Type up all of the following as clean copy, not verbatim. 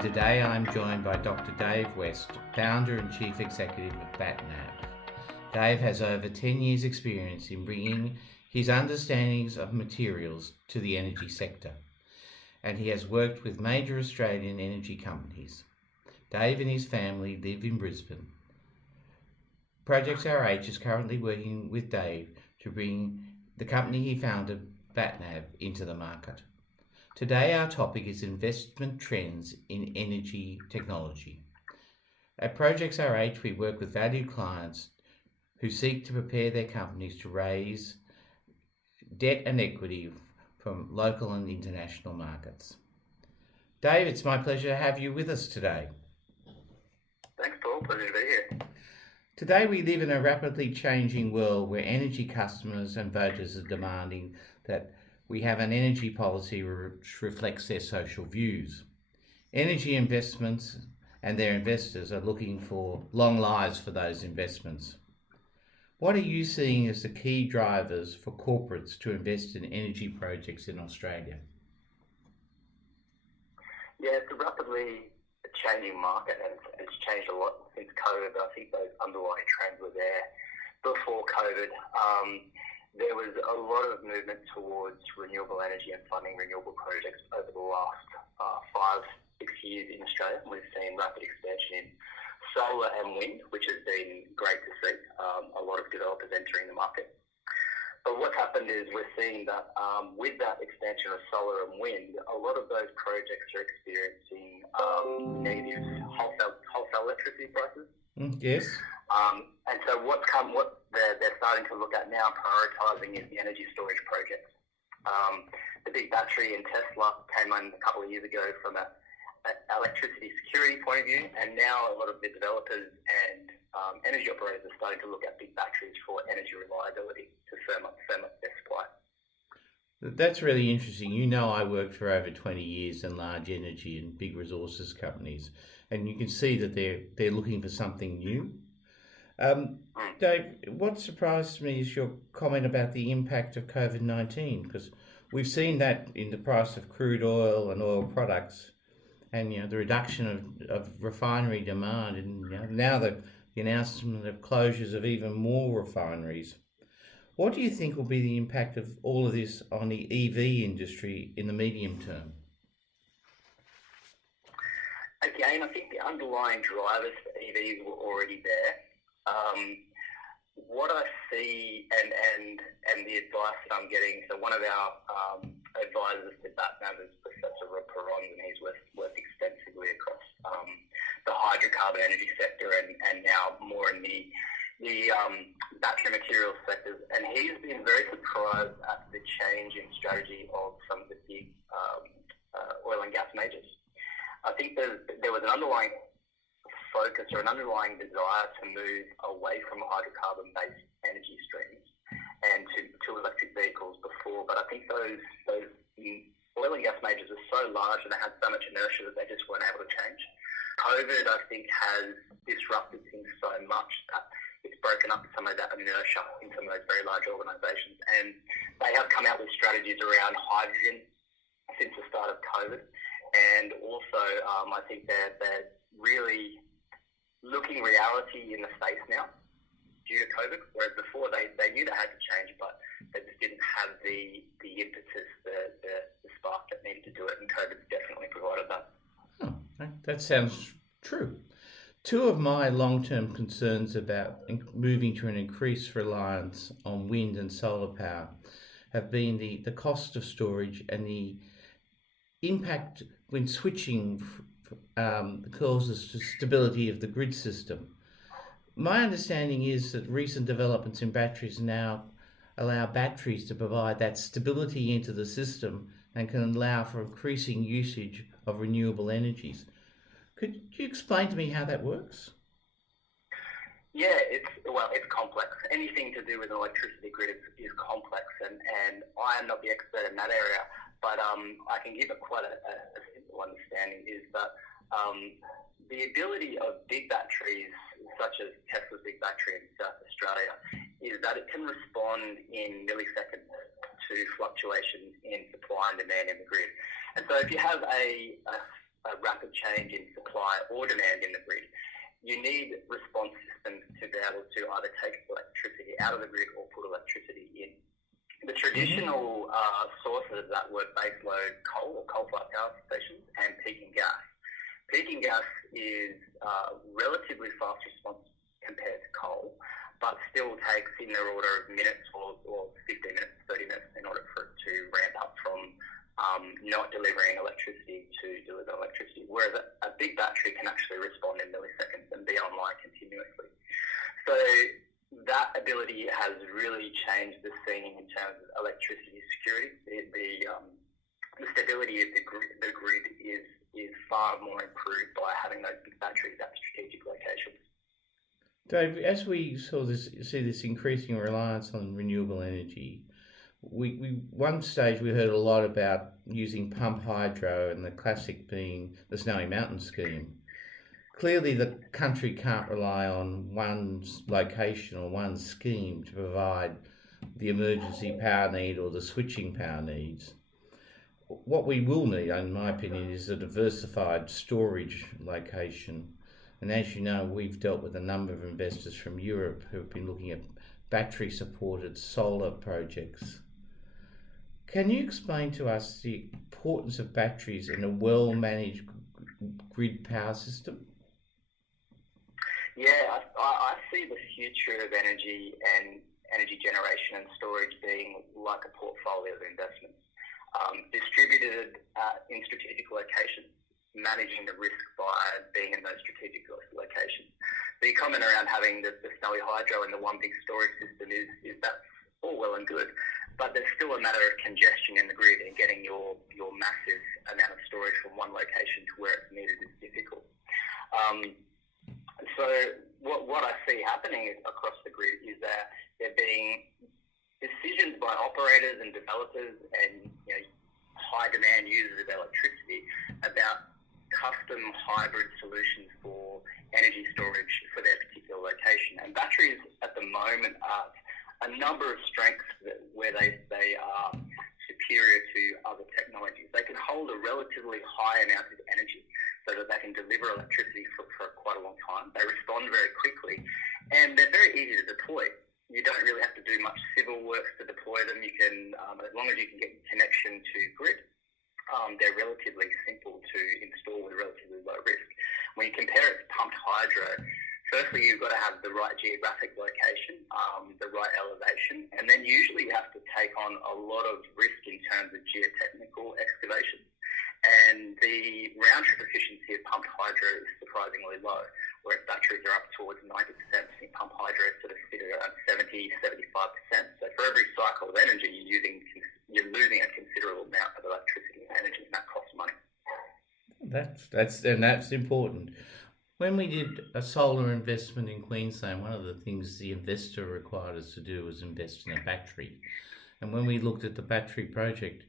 and today I'm joined by Dr. Dave West, founder and chief executive of BatNav. Dave has over 10 years' experience in bringing his understandings of materials to the energy sector, and he has worked with major Australian energy companies. Dave and his family live in Brisbane. Projects RH is currently working with Dave to bring the company he founded, BatNav, into the market. Today our topic is investment trends in energy technology. At Projects RH we work with valued clients who seek to prepare their companies to raise debt and equity from local and international markets. Dave, it's my pleasure to have you with us today. Thanks, Paul. Pleasure to be here. Today we live in a rapidly changing world where energy customers and voters are demanding that we have an energy policy which reflects their social views. Energy investments and their investors are looking for long lives for those investments. What are you seeing as the key drivers for corporates to invest in energy projects in Australia? Yeah, it's a rapidly changing market and it's changed a lot since COVID. I think those underlying trends were there before COVID. There was a lot of movement towards renewable energy and funding renewable projects over the last 5-6 years in Australia. We've seen rapid expansion in solar and wind, which has been great to see. A lot of developers entering the market. But what's happened is we're seeing that with that expansion of solar and wind, a lot of those projects are experiencing negative wholesale electricity prices. Yes. And so what they're starting to look at now, prioritising, is the energy storage projects. The big battery in Tesla came in a couple of years ago from an electricity security point of view, and now a lot of the developers and energy operators are starting to look at big batteries for energy reliability to firm up their supply. That's really interesting. You know, I worked for over 20 years in large energy and big resources companies, and you can see that they're looking for something new. Dave, what surprised me is your comment about the impact of COVID-19, because we've seen that in the price of crude oil and oil products, and the reduction of refinery demand, and now the announcement of closures of even more refineries. What do you think will be the impact of all of this on the EV industry in the medium term? Again, I think the underlying drivers for EVs were already there. What I see and the advice that I'm getting, so one of our advisors to BatNav is Professor Rob Perron, and he's worked extensively across the hydrocarbon energy sector and now more in the battery materials sectors, and he's been very surprised at the change in strategy of some of the big oil and gas majors. I think there was an underlying focus or an underlying desire to move away from hydrocarbon-based energy streams and to electric vehicles before, but I think those oil and gas majors are so large and they had so much inertia that they just weren't able to change. COVID, I think, has disrupted things so much that it's broken up some of that inertia in some of those very large organisations, and they have come out with strategies around hydrogen since the start of COVID, and also I think they're really looking reality in the face now due to COVID, whereas before they knew they had to change, but they just didn't have the impetus, the spark that needed to do it, and COVID's definitely provided that. Oh, that sounds true. Two of my long-term concerns about moving to an increased reliance on wind and solar power have been the cost of storage and the impact when switching causes to stability of the grid system. My understanding is that recent developments in batteries now allow batteries to provide that stability into the system and can allow for increasing usage of renewable energies. Could you explain to me how that works? Yeah, it's complex. Anything to do with an electricity grid is complex, and I am not the expert in that area, but I can give it quite a simple understanding, is that the ability of big batteries, such as Tesla's big battery in South Australia, is that it can respond in milliseconds to fluctuations in supply and demand in the grid. And so if you have a a rapid change in supply or demand in the grid, you need response systems to be able to either take electricity out of the grid or put electricity in. The traditional sources of that were baseload coal or coal-fired power stations and peaking gas. Peaking gas is relatively fast response compared to coal, but still takes in the order of minutes or 15 minutes, 30 minutes in order for it to ramp up from not delivering electricity to deliver electricity, whereas a big battery can actually respond in milliseconds and be online continuously. So that ability has really changed the scene in terms of electricity security. The stability of the grid is far more improved by having those big batteries at strategic locations. Dave, as we see this increasing reliance on renewable energy, we one stage we heard a lot about using pump hydro, and the classic being the Snowy Mountain scheme. Clearly, the country can't rely on one location or one scheme to provide the emergency power need or the switching power needs. What we will need, in my opinion, is a diversified storage location. And as you know, we've dealt with a number of investors from Europe who have been looking at battery-supported solar projects. Can you explain to us the importance of batteries in a well-managed grid power system? Yeah, I see the future of energy and energy generation and storage being like a portfolio of investments, distributed in strategic locations, managing the risk by being in those strategic locations. The comment around having the snowy hydro and the one big storage system is that's all well and good, but there's still a matter of congestion in the grid, and getting your massive amount of storage from one location to where it's needed is difficult. So what I see happening across the grid is that there being decisions by operators and developers and high demand users of electricity about custom hybrid solutions for energy storage for their particular location. And batteries at the moment are a number of strengths where they are superior to other technologies. They can hold a relatively high amount of energy so that they can deliver electricity for quite a long time. They respond very quickly, and they're very easy to deploy. You don't really have to do much civil works to deploy them. You can, as long as you can get connection to grid, they're relatively simple to install with relatively low risk. When you compare it to pumped hydro, firstly, you've got to have the right geographic location, the right elevation, and then usually you have to take on a lot of risk in terms of geotechnical excavation. And the round-trip efficiency of pumped hydro is surprisingly low, whereas batteries are up towards 90%. I think pumped hydro sort of sit around 70-75%. So for every cycle of energy you're losing a considerable amount of electricity and energy, and that costs money. That's important. When we did a solar investment in Queensland, one of the things the investor required us to do was invest in a battery. And when we looked at the battery project,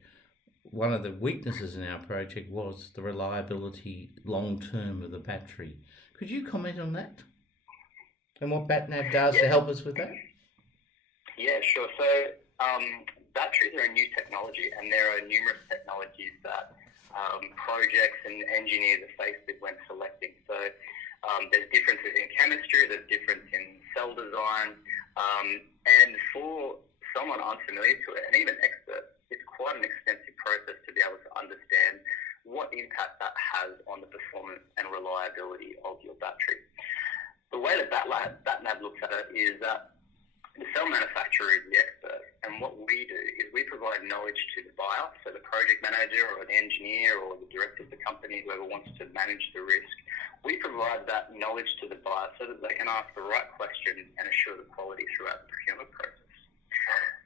one of the weaknesses in our project was the reliability long-term of the battery. Could you comment on that? And what BatNav does to help us with that? Yeah, sure. So batteries are a new technology, and there are numerous technologies that projects and engineers are faced with when selecting. So there's differences in chemistry, there's difference in cell design, and for someone unfamiliar to it, and even experts, it's quite an extensive process to be able to understand what impact that has on the performance and reliability of your battery. The way that BatNav looks at it is that the cell manufacturer is the expert, and what we do is we provide knowledge to the buyer, so the project manager or the engineer or the director of the company, whoever wants to manage the risk. We provide that knowledge to the buyer so that they can ask the right questions and assure the quality throughout the procurement process.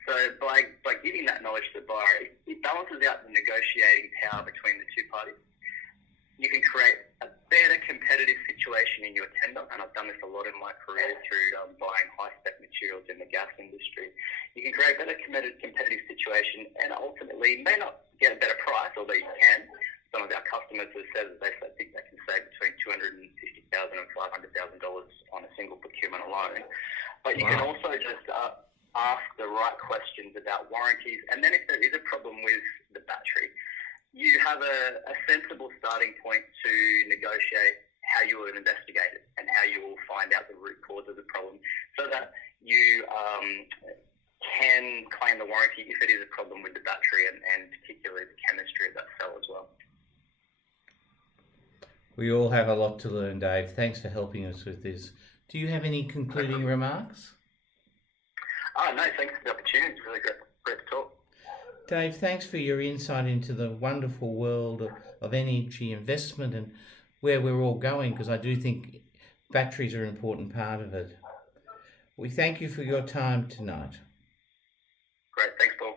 So by giving that knowledge to the buyer, it balances out the negotiating power between the two parties. You can create a better competitive situation in your tender, and I've done this a lot in my career through buying high-spec materials in the gas industry. You can create a better competitive situation, and ultimately you may not get a better price, although you can. Some of our customers have said that they think they can save between $250,000 and $500,000 on a single procurement alone. But you can also just ask the right questions about warranties, and then if there is a problem with the battery, you have a sensible starting point to negotiate how you will investigate it and how you will find out the root cause of the problem, so that you can claim the warranty if it is a problem with the battery and particularly the chemistry of that cell as well. We all have a lot to learn, Dave. Thanks for helping us with this. Do you have any concluding remarks? No, thanks for the opportunity. It's really great to talk. Dave, thanks for your insight into the wonderful world of energy investment and where we're all going, because I do think batteries are an important part of it. We thank you for your time tonight. Great, thanks, Paul.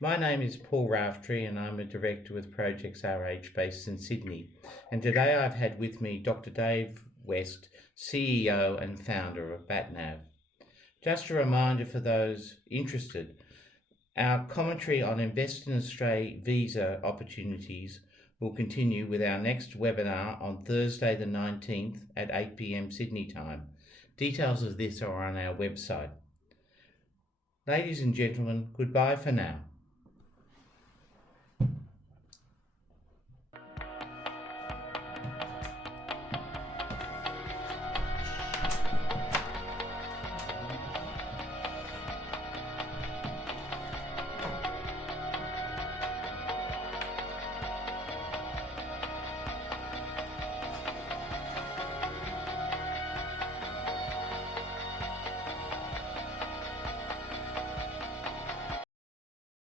My name is Paul Raftery and I'm a director with Projects RH based in Sydney. And today I've had with me Dr. Dave West, CEO and founder of BatNav. Just a reminder for those interested, our commentary on Invest in Australia visa opportunities will continue with our next webinar on Thursday the 19th at 8 p.m. Sydney time. Details of this are on our website. Ladies and gentlemen, goodbye for now.